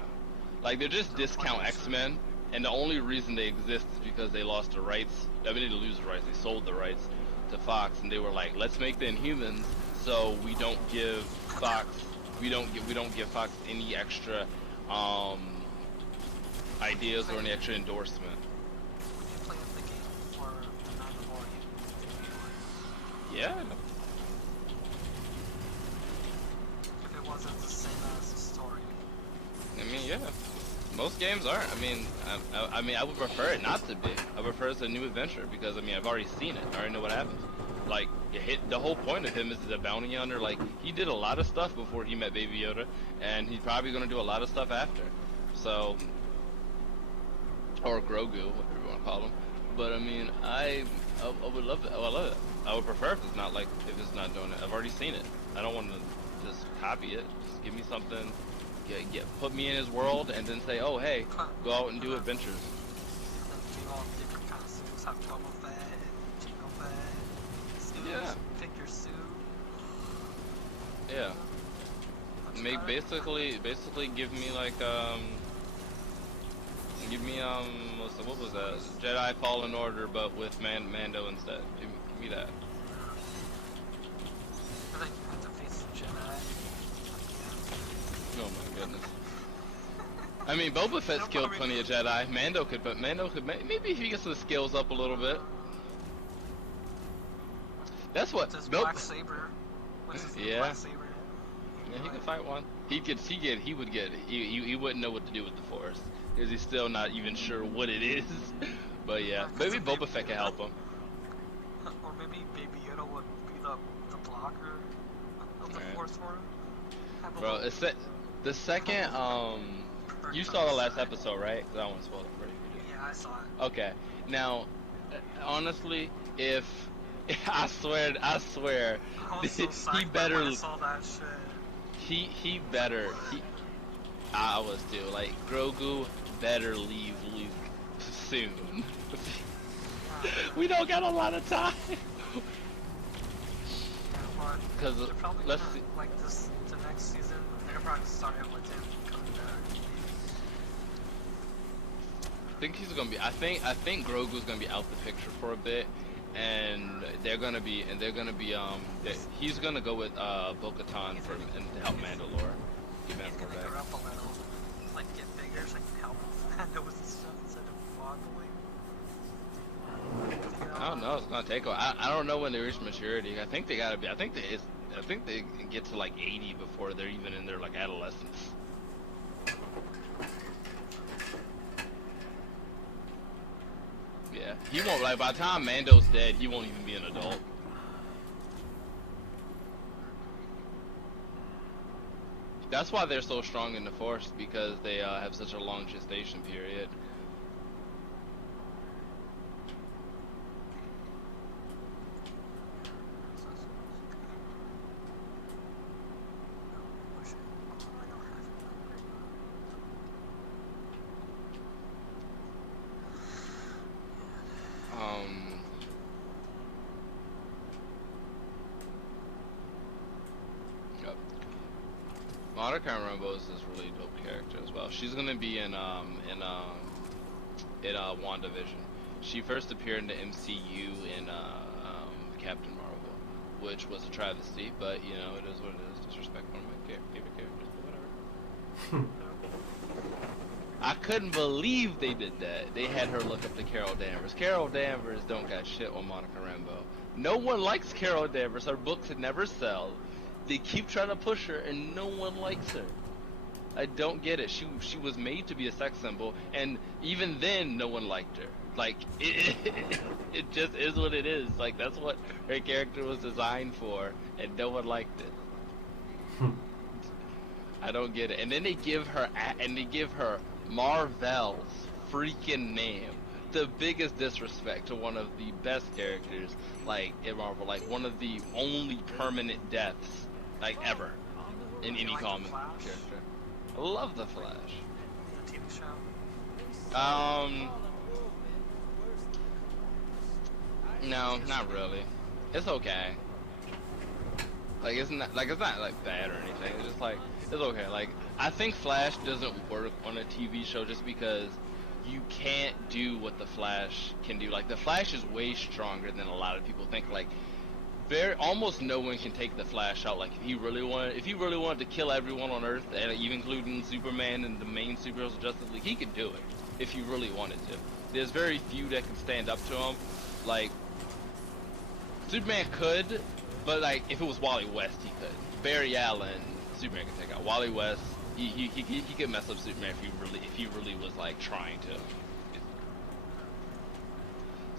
they're just discount X-Men, and the only reason they exist is because they lost the rights. I mean, they didn't lose the rights; they sold the rights to Fox, and they were like, let's make the Inhumans so we don't give Fox, we don't give Fox any extra ideas or any extra endorsement. Would you play the game for Mandalorian? Yeah. If it wasn't the same as the story. I mean, yeah. Most games aren't. I mean, I would prefer it not to be. I prefer it's a new adventure because I mean, I've already seen it. I already know what happens. Like, the whole point of him is the bounty hunter. Like, he did a lot of stuff before he met Baby Yoda, and he's probably gonna do a lot of stuff after. So, or Grogu, whatever you want to call him. but I mean, I would love it. Oh, I love it. I would prefer if it's not like if it's not doing it. I've already seen it. I don't want to just copy it. Just give me something. Put me in his world, and then say, oh hey, go out and do adventures. And then do all different kind of suits. Have Boba Fett, Jango Fett, suits. Yeah. Pick your suit. Yeah. That's Make about it. basically give me like what was that? Jedi Fallen Order, but with Mando instead. Give me that. And then you have to face the Jedi. Oh my goodness. I mean, Boba Fett's killed plenty of Jedi. Mando could maybe if he gets the skills up a little bit. That's what. With his Nope. black saber. With his Yeah. black saber. Yeah, he could fight one. He wouldn't know what to do with the Force because he's still not even sure what it is. But yeah, maybe Boba Fett can help him. Or maybe Baby Yoda would be the blocker of the Right. Force for him. Have a Bro, little it's the second you saw the last episode, right? 'Cause I don't want to spoil it for you. Yeah, I saw it. Okay, now, honestly, if I swear, I was so psyched he when better, I saw that shit. he better, I was too. Like Grogu better leave Luke soon. We don't got a lot of time. Yeah, but 'Cause they're probably let's gonna, see. like this, the next season, they're probably starting with him coming back. I think he's gonna be. I think Grogu's gonna be out the picture for a bit, and they're gonna be. He's gonna go with Bo-Katan for and to help Mandalore. Get He's Mandalore gonna back. grow up a little, like get bigger so he can help Mando with his stuff instead of waddling. I don't know. It's gonna take. I don't know when they reach maturity. I think they gotta be. I think they get to like 80 before they're even in their like adolescence. Yeah, he won't. Like by the time Mando's dead, he won't even be an adult. That's why they're so strong in the Force, because they have such a long gestation period. Yep. Monica Rambeau is this really dope character as well. She's gonna be in WandaVision. She first appeared in the MCU in Captain Marvel, which was a travesty, but you know, it is what it is. Disrespect one of my favorite characters, but whatever. I couldn't believe they did that. They had her look up to Carol Danvers. Carol Danvers don't got shit on Monica Rambeau. No one likes Carol Danvers. Her books never sell. They keep trying to push her, and no one likes her. I don't get it. She was made to be a sex symbol, and even then, no one liked her. Like it just is what it is. Like that's what her character was designed for, and no one liked it. I don't get it. And then they give her Marvel's freaking name. The biggest disrespect to one of the best characters, like in Marvel, like one of the only permanent deaths, like ever, in any like the comic Flash? character. I love the Flash. The TV show. No, not really. It's okay. Like it's not like bad or anything. It's just like it's okay. Like I think Flash doesn't work on a TV show just because you can't do what the Flash can do. Like the Flash is way stronger than a lot of people think. Like almost no one can take the Flash out. Like if he really wanted to kill everyone on Earth, and even including Superman and the main superheroes of Justice League, he could do it if he really wanted to. There's very few that can stand up to him. Like Superman could, but like if it was Wally West, he could. Barry Allen, Superman could take out. Wally West, he could mess up Superman if he really was like trying to.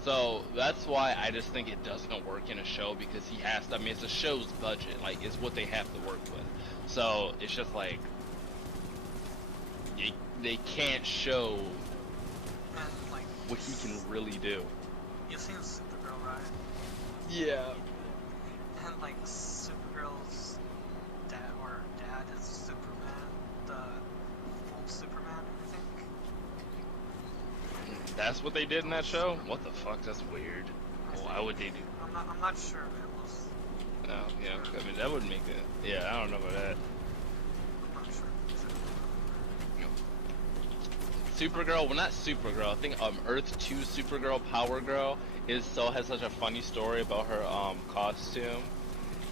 So that's why I just think it doesn't work in a show, because he has to. I mean, it's a show's budget. Like it's what they have to work with. So it's just like they can't show And like what he can really do. You've seen Supergirl, right? Yeah. And like Supergirl's dad is Superman, the old Superman, I think. That's what they did in that show? What the fuck? That's weird. Why would they do? I'm not sure. It was. No, yeah. I mean, that wouldn't make it. Yeah, I don't know about that. I'm not sure. Supergirl, well, not Supergirl. I think Earth 2 Supergirl Power Girl has such a funny story about her costume.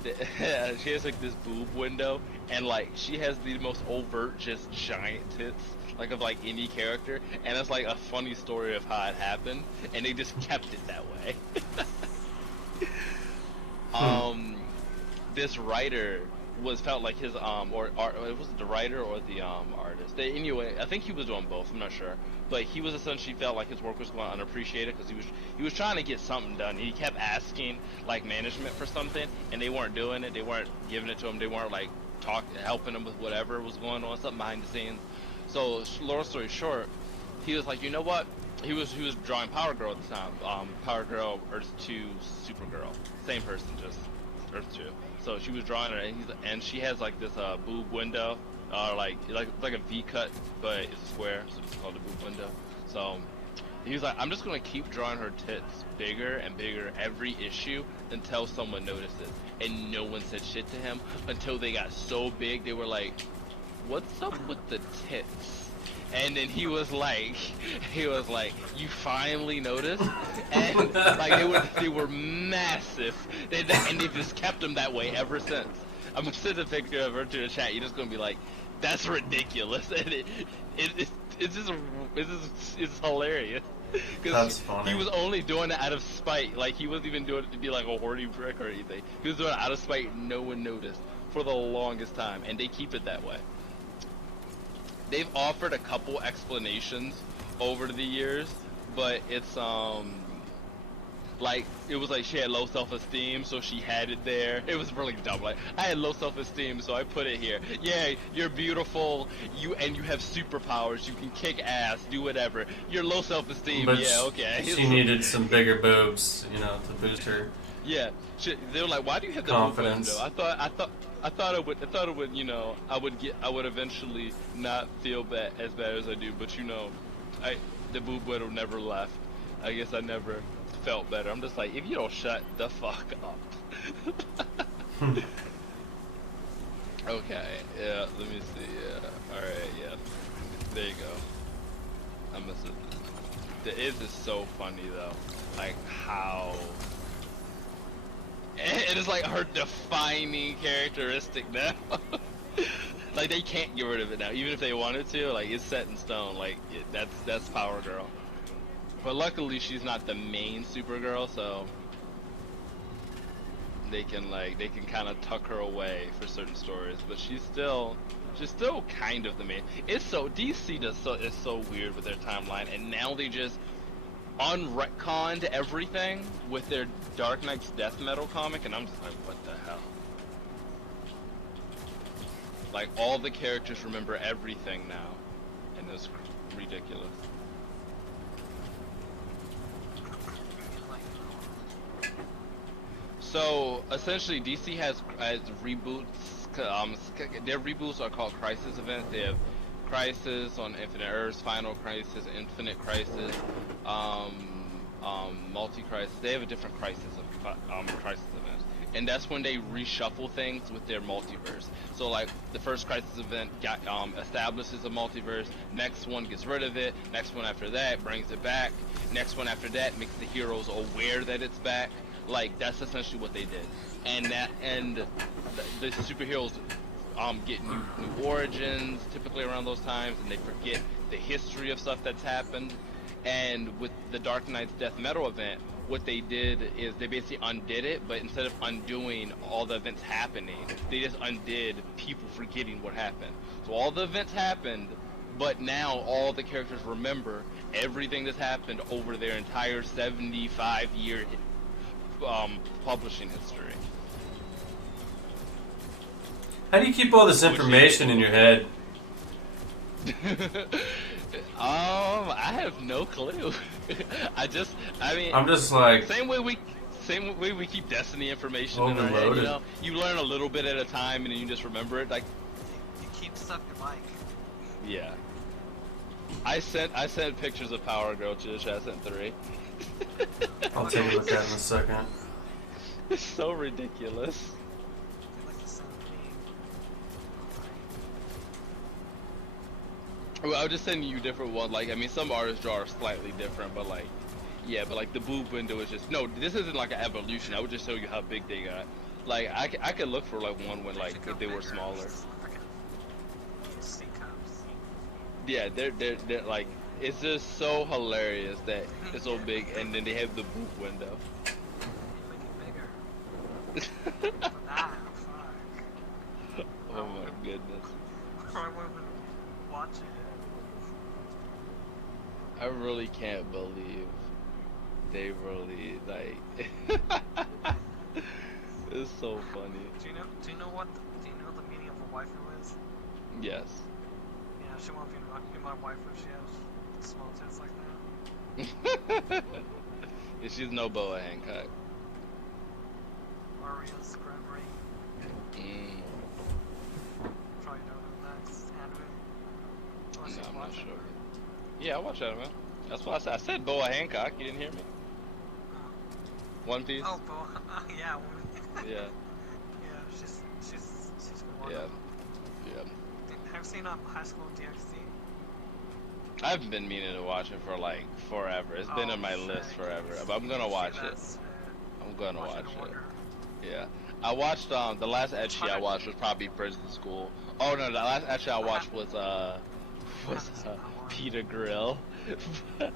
She has like this boob window, and like she has the most overt, just giant tits, like of like any character, and it's like a funny story of how it happened, and they just kept it that way. This writer felt like his or it was the writer or the artist. Anyway, I think he was doing both. I'm not sure, but he was essentially felt like his work was going unappreciated because he was trying to get something done. He kept asking like management for something, and they weren't doing it. They weren't giving it to him. They weren't like helping him with whatever was going on, something behind the scenes. So, long story short, he was like, you know what? He was drawing Power Girl at the time. Power Girl, Earth 2, Supergirl, same person, just Earth 2. So she was drawing her, and she has like this boob window, like a V cut, but it's square, so it's called a boob window. So he was like, I'm just gonna keep drawing her tits bigger and bigger every issue until someone notices. And no one said shit to him until they got so big. They were like, "What's up with the tits?" And then he was like, "You finally noticed?" And like they were massive, and they've just kept them that way ever since. I'm gonna send a picture of her to the chat. You're just gonna be like, "That's ridiculous," and it's hilarious. That's funny. He was only doing it out of spite. Like he wasn't even doing it to be like a horny prick or anything. He was doing it out of spite. No one noticed for the longest time, and they keep it that way. They've offered a couple explanations over the years, but it's like it was like she had low self-esteem, so she had it there. It was really dumb. Like, I had low self-esteem, so I put it here. Yeah, you're beautiful, you have superpowers, you can kick ass, do whatever. You're low self-esteem, But yeah, okay. She needed some bigger boobs, to boost her. Yeah, they were like, why do you have the Confidence. boob window? I thought it would, I would eventually not feel as bad as I do, but the boob window never left. I guess I never felt better. I'm just like, if you don't shut the fuck up. Okay, yeah, let me see, yeah, alright, yeah, there you go. I'm missing this. It is so funny though, like how, it is like her defining characteristic now. Like they can't get rid of it now, even if they wanted to, like it's set in stone, like that's Power Girl. But luckily she's not the main Supergirl, so they can kind of tuck her away for certain stories. But she's still kind of the main. It's so DC is so weird with their timeline, and now they just unretconned everything with their Dark Knight's Death Metal comic, and I'm just like, what the hell? Like all the characters remember everything now, and it's ridiculous. So essentially, DC has reboots. Their reboots are called Crisis events. They have Crisis on Infinite Earths, Final Crisis, Infinite Crisis, Multi-Crisis. They have a different Crisis events, and that's when they reshuffle things with their multiverse. So like the first Crisis event establishes a multiverse. Next one gets rid of it. Next one after that brings it back. Next one after that makes the heroes aware that it's back. Like that's essentially what they did, and the superheroes get new origins typically around those times, and they forget the history of stuff that's happened. And with the Dark Knight's Death Metal event, what they did is they basically undid it, but instead of undoing all the events happening, they just undid people forgetting what happened. So all the events happened, but now all the characters remember everything that's happened over their entire 75-year publishing history. How do you keep all this information in your head? I have no clue. I mean, I'm just like, same way we keep Destiny information in our head. You Overloaded. know, you learn a little bit at a time, and then you just remember it. Like, You keep stuff you like. yeah. I sent pictures of Power Girl to the chat. I sent 3. I'll take a look at it in a second. It's so ridiculous. They like to send me. Well, I was just sending you different ones. Like, I mean, some artists draw are slightly different, but like, yeah, but like the boob window is just no. This isn't like an evolution. I would just show you how big they got. Like, I could look for like one when like Should go if they were bigger. smaller. Freaking C cups. Yeah, they're like, it's just so hilarious that it's so big, and then they have the boob window. Make it bigger. Ah, fuck. Oh my goodness. I wasn't watching it. I really can't believe they really like. It's so funny. Do you know the meaning of a waifu is? Yes. Yeah, she won't be my wife if she has small tits like that. Yeah, she's no Boa Hancock. Aria's Gregory. Mm, Probably know who that's anime. no, Unless you I'm not watch it. sure. Yeah, I watch anime. That's why I said Boa Hancock. You didn't hear me? One Piece. Oh, Bo. Yeah. Yeah. Yeah, she's one. Yeah. Of them. Yeah. Have you seen High School DxD? I've been meaning to watch it for like forever. It's been Oh, on my shit. list forever. But I'm You gonna see watch that it. shit. I'm gonna Watch watch in it. order. Yeah. I watched the last ecchi I watched was probably Prison School. Oh no, the last ecchi I watched was Peter Grill. I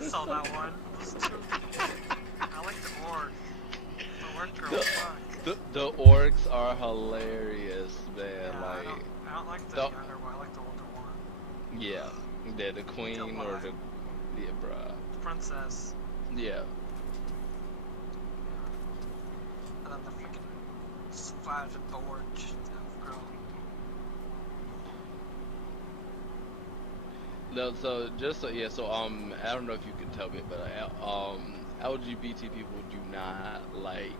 saw that one. It was too. I like the org. The org girl. The- Fuck. The orcs are hilarious, man. Yeah, Like, I don't like the the- younger one. I like the older one. yeah, they're the queen Don't or lie. the yeah, bruh. The princess. Yeah. And then the freaking Savage Gorge girl. No, so just so yeah, so I don't know if you can tell me, but LGBT people do not like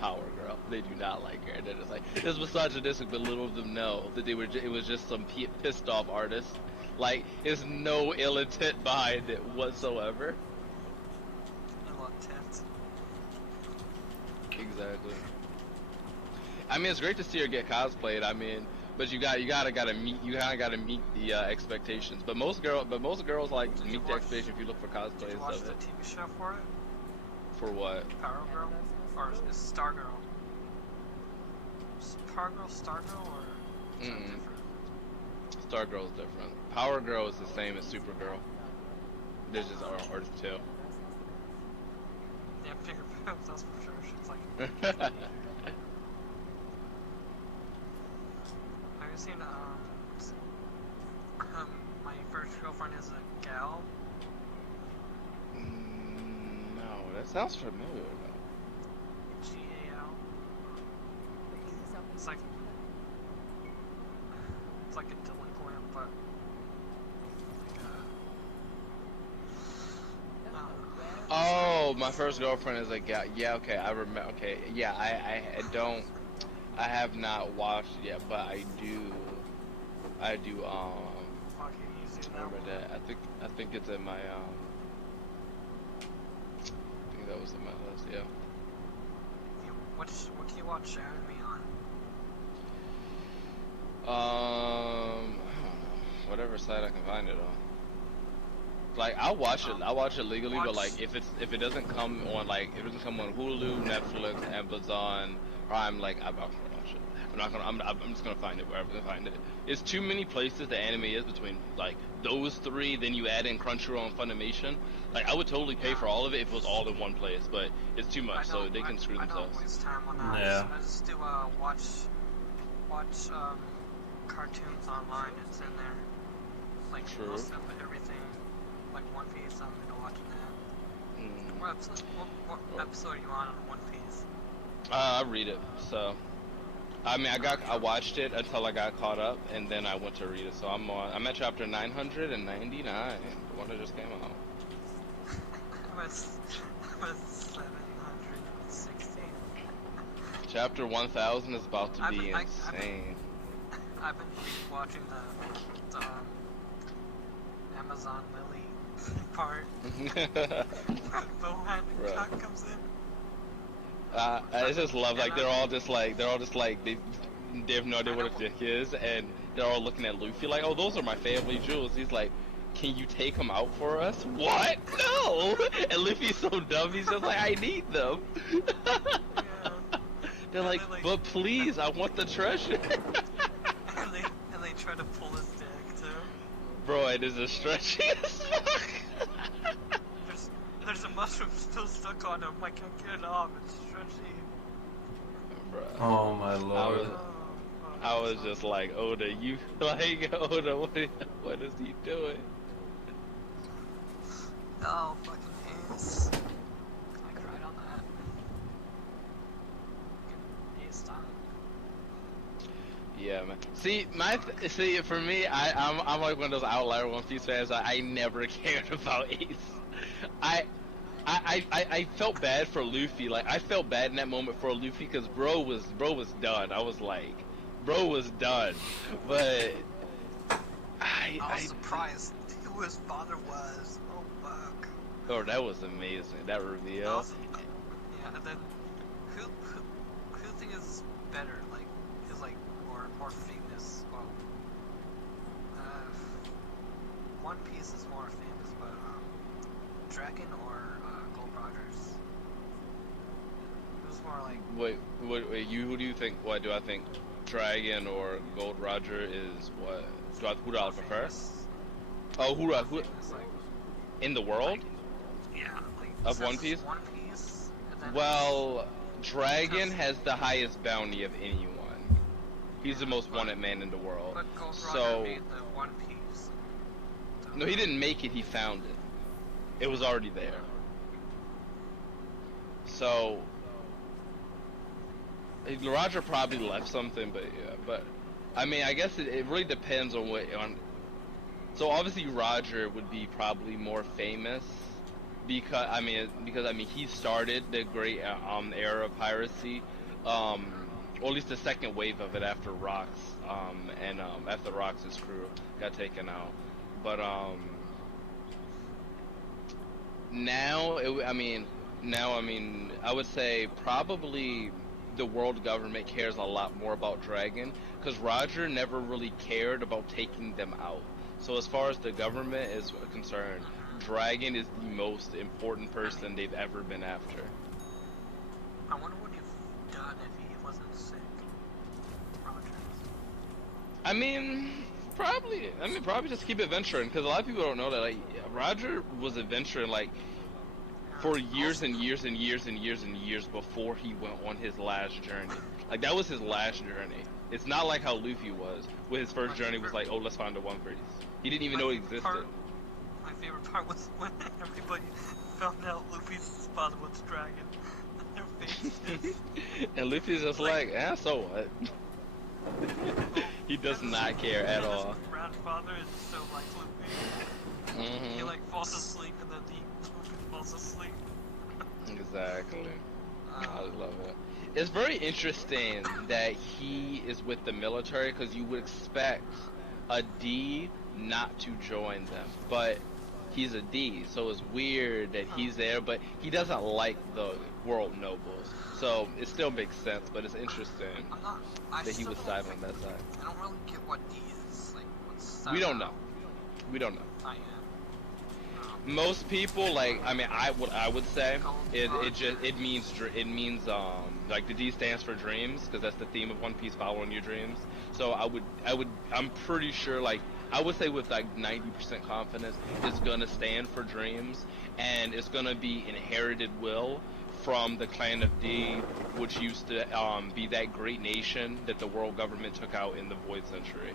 Power Girl. They do not like her. They're just like it's misogynistic, but little of them know that they were. It was just some pissed off artist. Like, there's no ill intent behind it whatsoever. I love tits. Exactly. I mean, it's great to see her get cosplayed. I mean, but you gotta meet the expectations. But most girls like Did you meet the watch- expectation if you look for Did you cosplays watch of the it. TV show for it? For what? Power Girl? Or is it Stargirl? Is Power Girl Stargirl or is that Mm-mm. different? Stargirl's different. Power Girl is the same as Supergirl. There's just artists too. Yeah, finger boobs, that's for sure. She's like, have you seen My First Girlfriend is a Gal? No, that sounds familiar though. G-A-L? It's like a delinquent, but like Oh, My First Girlfriend is a gal. Yeah, okay, I remember. Okay, yeah, I don't. I have not watched it yet, but I do. fucking easy. Remember that? I think it's in my I think that was in my list. Yeah. What can you watch anime on? I don't know. Whatever site I can find it on. Like, I'll watch it. I'll watch it legally, but like if it doesn't come on Hulu, Netflix, Amazon, Prime, like I'm not gonna watch it. I'm just gonna find it wherever I find it. It's too many places the anime is between like those three. Then you add in Crunchyroll and Funimation. Like, I would totally pay for all of it if it was all in one place, but it's too much, so they can screw I themselves. don't waste time on that. Yeah. I just do watch cartoons online. It's in there. Like True. most of everything. Like One Piece, I'm into watching that. Mm. What episode are you on One Piece? I read it, so I mean, I watched it until I got caught up, and then I went to read it. So I'm at chapter 999, the one that just came out. I'm at 760. Chapter 1000 is about to be insane. I've been watching the Amazon Lily part. Bohan Right. comes in. I just love like they're all just like they have no idea what a dick is, and they're all looking at Luffy like, oh, those are my family jewels. He's like, can you take them out for us? What? No! And Luffy's so dumb. He's just like, I need them. Yeah. They're like, but please, I want the treasure. and they try to pull his dick too. Bro, it is a stretchy as fuck. There's a mushroom still stuck on him. I can't get it off. It's stretchy. Bro. Oh my lord. I was just like, Oda, you like Oda, what is he doing? Oh, fucking Ace. I cried on that. Ace time. Yeah, man. See, see, for me, I'm like one of those outlier One Piece fans. I never cared about Ace. I felt bad for Luffy. Like, I felt bad in that moment for Luffy because bro was done. I was like, bro was done. But I was surprised who his father was. Oh fuck. Oh, that was amazing. That reveal. Yeah, and then who think is better? Like, is like more famous. Well, One Piece is more famous, but Dragon or Gold Rogers. It was more like. Wait, who do you think? What do I think? Dragon or Gold Roger is what? Who do I prefer? Famous. Oh, who Famous, like, in the world yeah, like of since One Piece? One Piece. And then Well, Dragon has the highest bounty of anyone. He's the most wanted man in the world. But Gold Roger So made the One Piece. no, he didn't make it. He found it. It was already there. So Roger probably left something, but yeah, but I mean, I guess it really depends on what on. So obviously Roger would be probably more famous because I mean he started the great era of piracy, or at least the second wave of it after Rocks, and after Rocks' crew got taken out, but now I would say probably the world government cares a lot more about Dragon because Roger never really cared about taking them out. So as far as the government is concerned, Dragon is the most important person they've ever been after. I wonder what he'd done if he wasn't sick. Roger. I mean, probably just keep adventuring because a lot of people don't know that like Roger was adventuring like for years and years and years and years and years before he went on his last journey. Like that was his last journey. It's not like how Luffy was, where his first journey was like, oh, let's find the One Piece. He didn't even know it existed. My favorite part was when everybody found out Luffy's father was Dragon. Their faces. And Luffy's just like, so what? He does not care at all. His grandfather is so like Luffy. Mm-hmm. He like falls asleep and then Luffy falls asleep. Exactly. I love it. It's very interesting that he is with the military because you would expect a D not to join them, but he's a D, so it's weird that he's there, but he doesn't like the world nobles, so it still makes sense, but it's interesting that he was side on that side. I don't really get what D is. Like, what's side We don't now? know. We don't know. I am. Most people I would say it means like the D stands for dreams because that's the theme of One Piece, following your dreams. So I'm pretty sure like I would say with like 90% confidence it's gonna stand for dreams, and it's gonna be inherited will from the clan of D, which used to be that great nation that the world government took out in the Void Century.